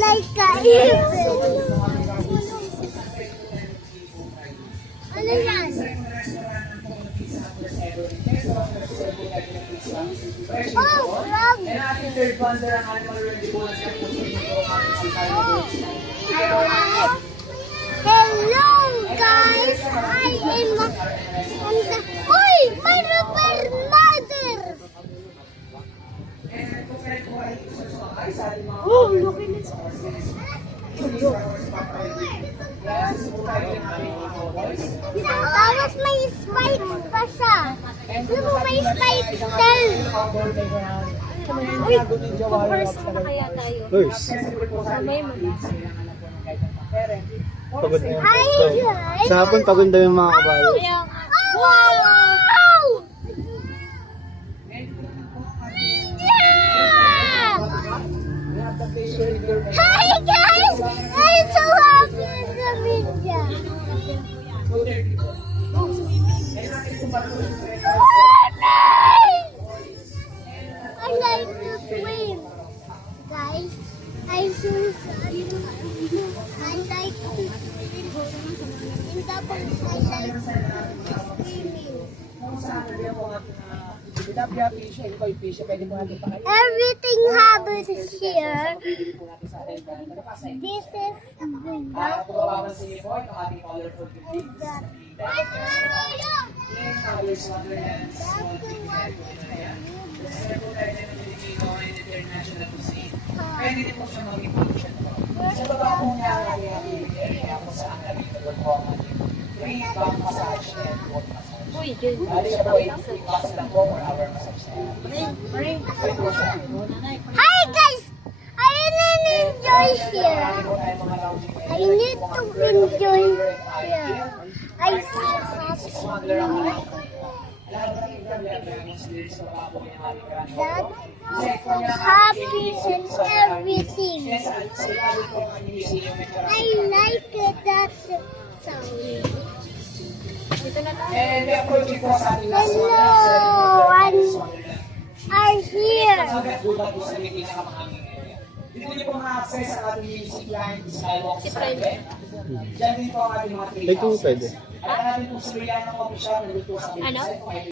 Like a even. Ano yan? Oh, frog! Hello guys! I am on the... Uy! My rubber ladder! Oh, look at this! Tapos may spikes pa siya. Alam mo, may spikes tail. Uy, first na kaya tayo. First. Sabay mo. Pagod na yun. Hi guys! Sa hapon, pagod daw yung mga kabayo. Kaya, Wow! Hi guys! I'm so happy in the media. I like to swim. Guys, I like to swim. And tapos I like swimming. Everything happens here. This is Pwede din po siya maging function po. Sa baba po niya ang area kung saan nabito po ang free back massage and foot massage. uy, yun. Bali siya po, 8 bucks lang po for our massage na. Pwede po siya. Hi guys! I didn't enjoy here. Marami po tayong mga lounging I need to enjoy here. I see happy. smuggler ang mga lahat ng internet sa baba po niya That happy and everything. I like that sound. Dito na tayo. And the approaching po sa ating last one. Hello, and are here. Buta po sa may pinakamahanging area. Dito niyo po ma-access ang ating music line, skywalk Si sa Fred. atin. Diyan din po ang ating mga Ito pwede. At natin po sa Rihanna Coffee Shop, nandito sa ating Ano? website.